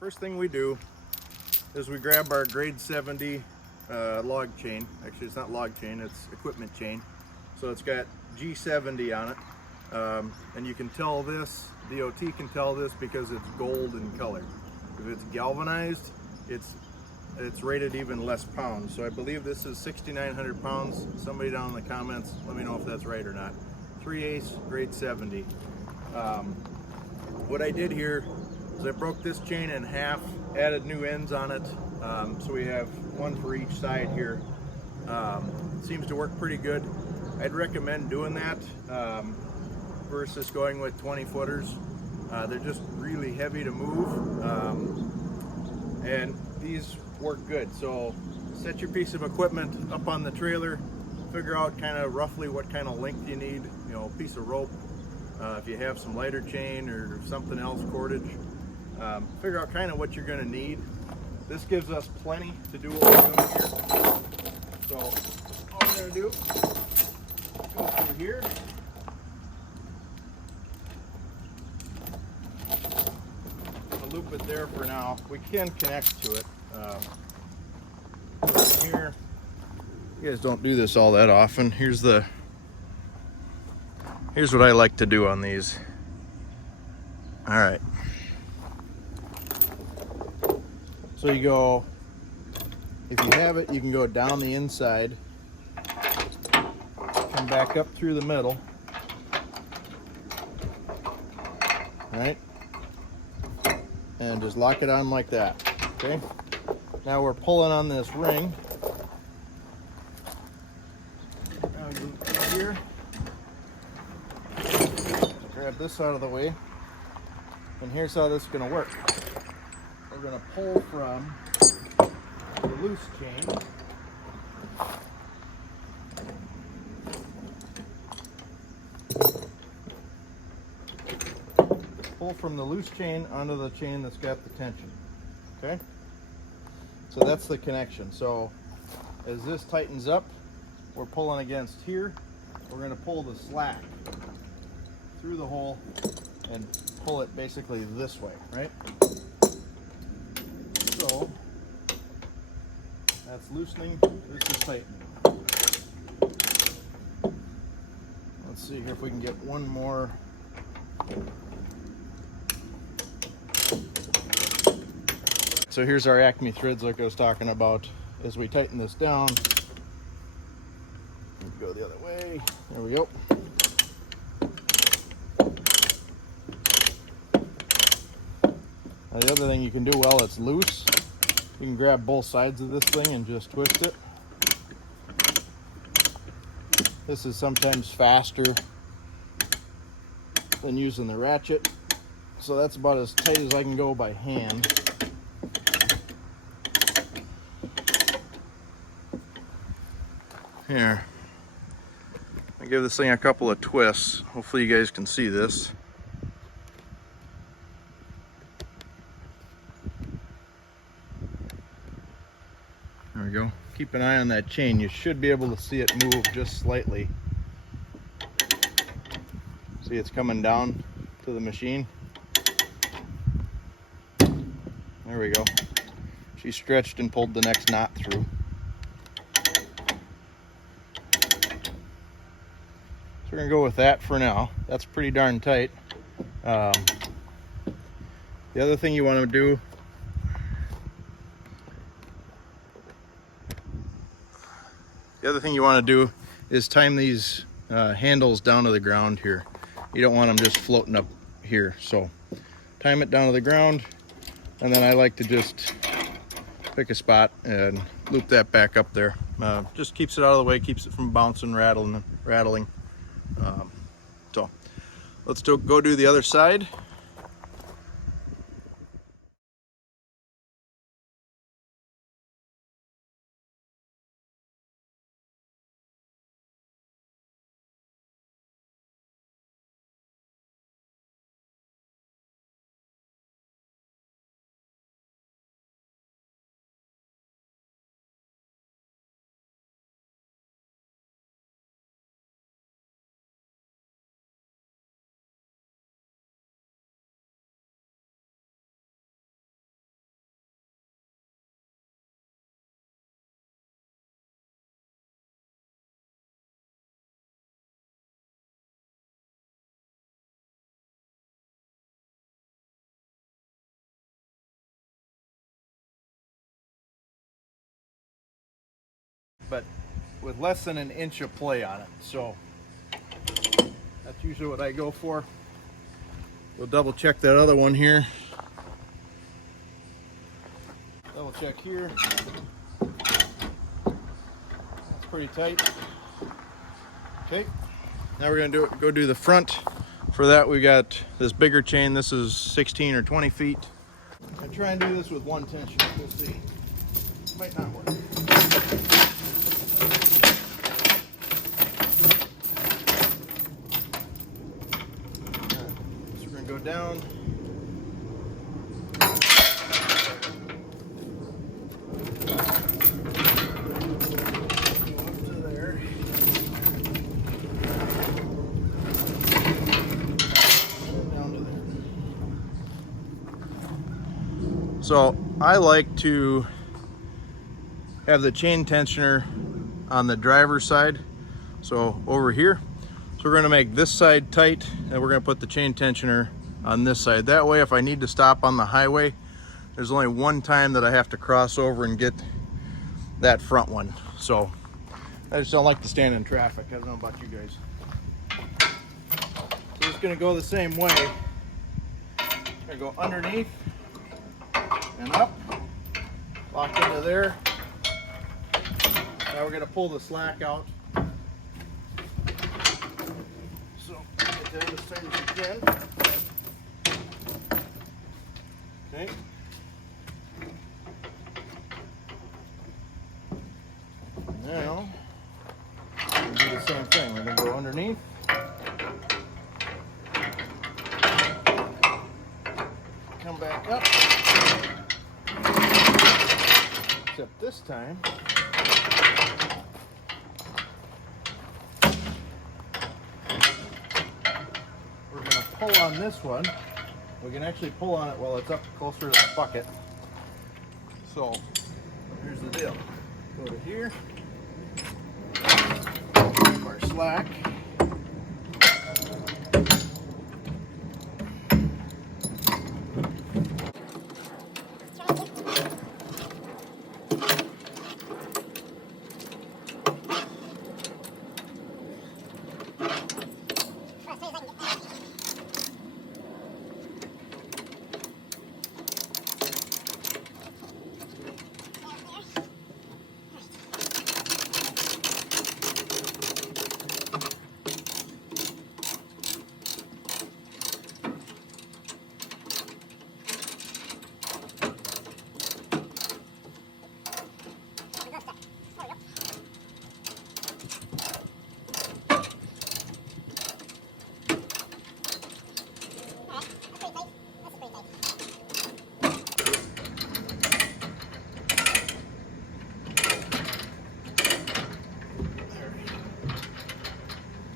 First thing we do is we grab our grade 70 log chain. Actually, it's not log chain, it's equipment chain. So it's got G70 on it. And you can tell this, DOT can tell this because it's gold in color. If it's galvanized, it's rated even less pounds. So I believe this is 6,900 pounds. Somebody down in the comments, let me know if that's right or not. 3/8 grade 70. What I did here is I broke this chain in half, added new ends on it. So we have one for each side here. Seems to work pretty good. I'd recommend doing that versus going with 20 footers. They're just really heavy to move. And these work good. So set your piece of equipment up on the trailer, figure out kind of roughly what kind of length you need, you know, a piece of rope, if you have some lighter chain or something else, cordage, figure out kind of what you're going to need. This gives us plenty to do what we're doing here. So all I'm going to do, go through here. I'll loop it there for now. We can connect to it. Here, you guys don't do this all that often. Here's what I like to do on these. All right. So you go, if you have it, you can go down the inside, come back up through the middle. All right. And just lock it on like that. Okay. Now we're pulling on this ring. Now you go here. Grab this out of the way. And here's how this is going to work. We're going to pull from the loose chain. Pull from the loose chain onto the chain that's got the tension. Okay? So that's the connection. So as this tightens up, we're pulling against here. We're going to pull the slack through the hole and pull it basically this way, right? So that's loosening, this is tightening. Let's see here if we can get one more. So here's our Acme threads like I was talking about. As we tighten this down, go the other way, there we go. Now the other thing you can do while it's loose, you can grab both sides of this thing and just twist it. This is sometimes faster than using the ratchet. So that's about as tight as I can go by hand. Here, I give this thing a couple of twists. Hopefully you guys can see this. There we go. Keep an eye on that chain. You should be able to see it move just slightly. See, it's coming down to the machine. There we go. She stretched and pulled the next knot through. So we're gonna go with that for now. That's pretty darn tight. The other thing you want to do, is time these handles down to the ground here. You don't want them just floating up here. So time it down to the ground, and then I like to just pick a spot and loop that back up there. Just keeps it out of the way, keeps it from bouncing, rattling. So let's go do the other side. but with less than an inch of play on it. So that's usually what I go for. We'll double check that other one here. Double check here. That's pretty tight. Okay, now we're gonna go do the front. For that, we got this bigger chain. This is 16 or 20 feet. I try and do this with one tension. We'll see. Might not work. Right. So we're gonna go down. So I like to have the chain tensioner on the driver's side, so over here. So we're going to make this side tight, and we're going to put the chain tensioner on this side. That way, if I need to stop on the highway, there's only one time that I have to cross over and get that front one. So I just don't like to stand in traffic. I don't know about you guys. So it's going to go the same way. I'm going to go underneath and up, lock into there. Now we're going to pull the slack out. So get that as tight as you can. Okay. Now we'll do the same thing. We're going to go underneath. Come back up. Except this time, we're going to pull on this one. We can actually pull on it while it's up closer to the bucket. So here's the deal. Go to here, grab our slack.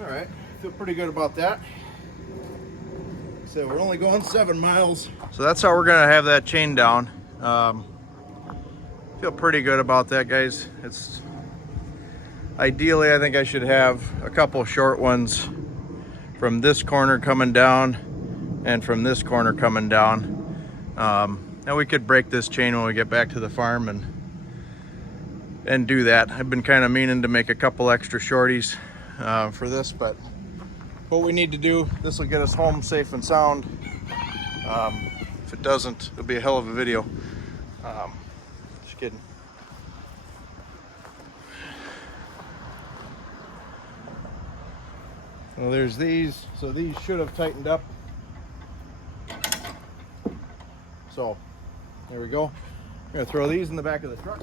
Alright, feel pretty good about that. So we're only going 7 miles. So that's how we're gonna have that chain down. Feel pretty good about that, guys. It's ideally, I think I should have a couple short ones from this corner coming down and from this corner coming down. And we could break this chain when we get back to the farm and do that. I've been kind of meaning to make a couple extra shorties for this, but what we need to do, this will get us home safe and sound. If it doesn't, it'll be a hell of a video. Just kidding. Well, there's these. So these should have tightened up. So there we go. I'm gonna throw these in the back of the truck.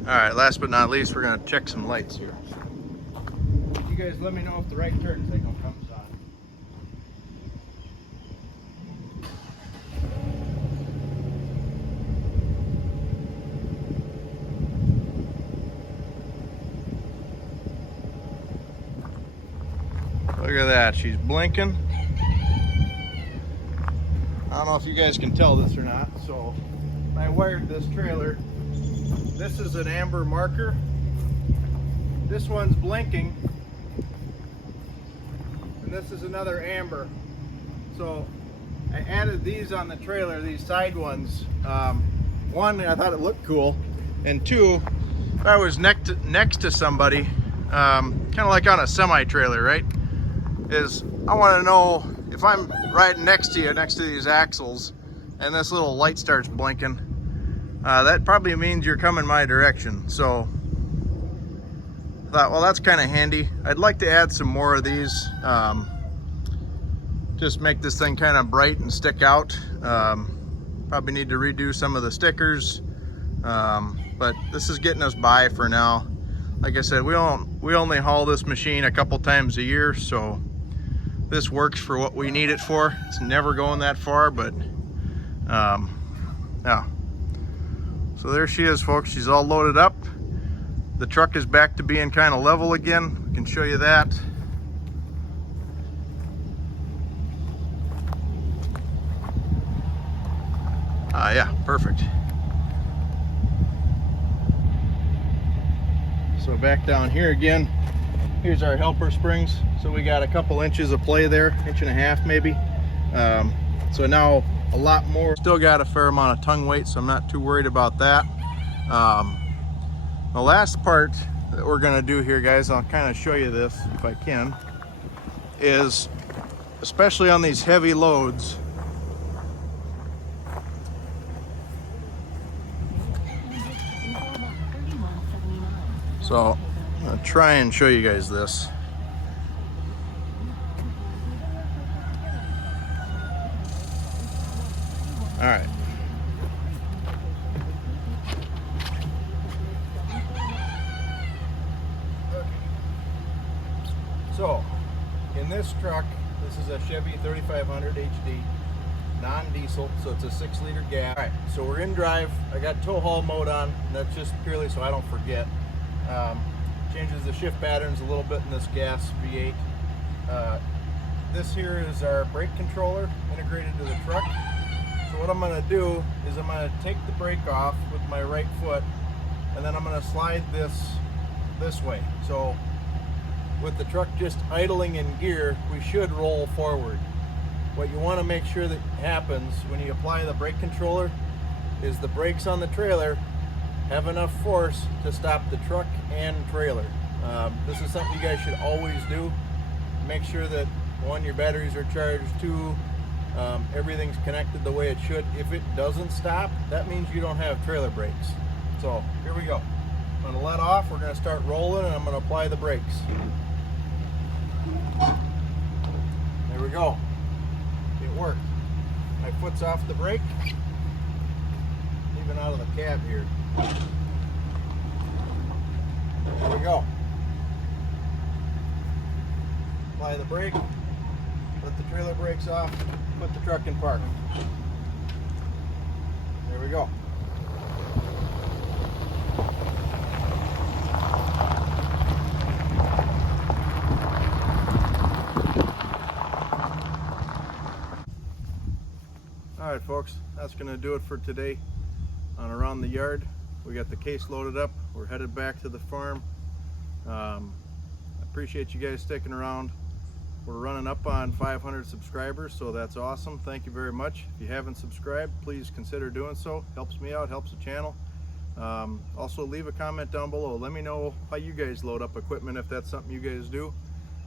All right, last but not least, we're gonna check some lights here. You guys let me know if the right turn signal comes on. Look at that, she's blinking. I don't know if you guys can tell this or not. So I wired this trailer. This is an amber marker. This one's blinking. And this is another amber. So I added these on the trailer, these side ones, one, I thought it looked cool, and two, if I was next to somebody, kind of like on a semi-trailer, right? Is I want to know if I'm riding next to you, next to these axles, and this little light starts blinking, that probably means you're coming my direction. So I thought, well, that's kind of handy. I'd like to add some more of these, just make this thing kind of bright and stick out. Probably need to redo some of the stickers, but this is getting us by for now. Like I said, we only haul this machine a couple times a year, so this works for what we need it for. It's never going that far, but yeah. So there she is, folks. She's all loaded up. The truck is back to being kind of level again. I can show you that. Yeah, perfect. So back down here again, here's our helper springs. So we got a couple inches of play there, inch and a half maybe. So now a lot more. Still got a fair amount of tongue weight, so I'm not too worried about that. The last part that we're gonna do here, guys, I'll kind of show you this if I can, is especially on these heavy loads, so I'm gonna try and show you guys this. All right. So in this truck, this is a Chevy 3500 HD, non-diesel, so it's a 6-liter gas. All right, so we're in drive. I got tow haul mode on. That's just purely so I don't forget. Changes the shift patterns a little bit in this gas V8. This here is our brake controller integrated to the truck. So what I'm going to do is I'm going to take the brake off with my right foot, and then I'm going to slide this way. So with the truck just idling in gear, we should roll forward. What you want to make sure that happens when you apply the brake controller is the brakes on the trailer have enough force to stop the truck and trailer. This is something you guys should always do. Make sure that, one, your batteries are charged, two, everything's connected the way it should. If it doesn't stop, that means you don't have trailer brakes. So here we go. I'm going to let off, we're going to start rolling, and I'm going to apply the brakes. There we go. It worked. My foot's off the brake, even out of the cab here. There we go. Apply the brake, let the trailer brakes off, put the truck in park. There we go. All right, folks, that's going to do it for today on Around the Yard. We got the case loaded up. We're headed back to the farm. I appreciate you guys sticking around. We're running up on 500 subscribers, so that's awesome. Thank you very much. If you haven't subscribed, please consider doing so. Helps me out, helps the channel. Also, leave a comment down below. Let me know how you guys load up equipment, if that's something you guys do.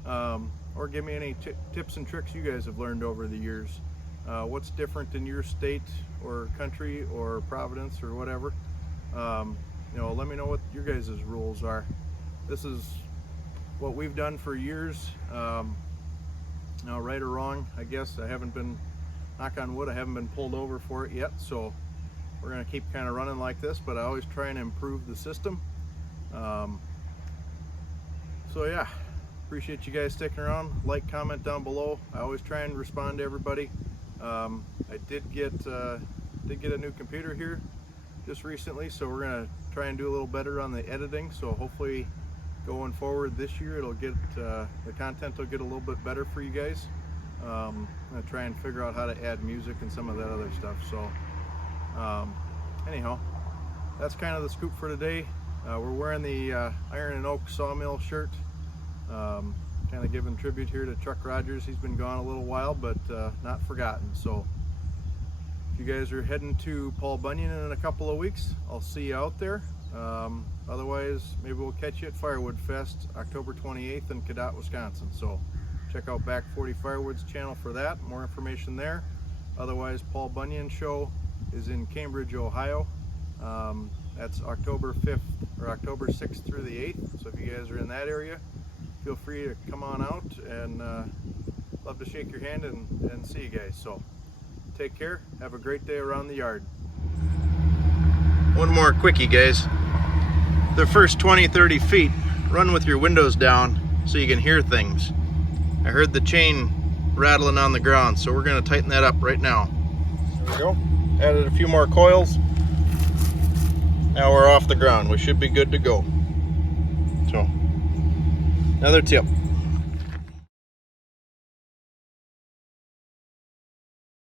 Or give me any tips and tricks you guys have learned over the years. What's different in your state or country or province or whatever. You know, let me know what your guys' rules are. This is what we've done for years. Now, right or wrong, I guess I haven't been, knock on wood, I haven't been pulled over for it yet, so we're going to keep kind of running like this, but I always try and improve the system. So yeah, appreciate you guys sticking around. Like, comment down below. I always try and respond to everybody. I did get a new computer here just recently, so we're going to try and do a little better on the editing. So hopefully going forward this year, it'll get the content will get a little bit better for you guys. I'm going to try and figure out how to add music and some of that other stuff. So anyhow, that's kind of the scoop for today. We're wearing the Iron and Oak Sawmill shirt, kind of giving tribute here to Chuck Rogers. He's been gone a little while, but not forgotten. So If you guys are heading to Paul Bunyan in a couple of weeks, I'll see you out there. Otherwise, maybe we'll catch you at Firewood Fest October 28th in Cadott, Wisconsin. So check out Back 40 Firewood's channel for that. More information there. Otherwise, Paul Bunyan show is in Cambridge, Ohio. That's October 5th or October 6th through the 8th. So if you guys are in that area, feel free to come on out, and love to shake your hand and see you guys. So take care. Have a great day around the yard. One more quickie, guys. The first 20-30 feet, run with your windows down so you can hear things. I heard the chain rattling on the ground, so we're going to tighten that up right now. There we go. Added a few more coils. Now we're off the ground. We should be good to go. So, another tip.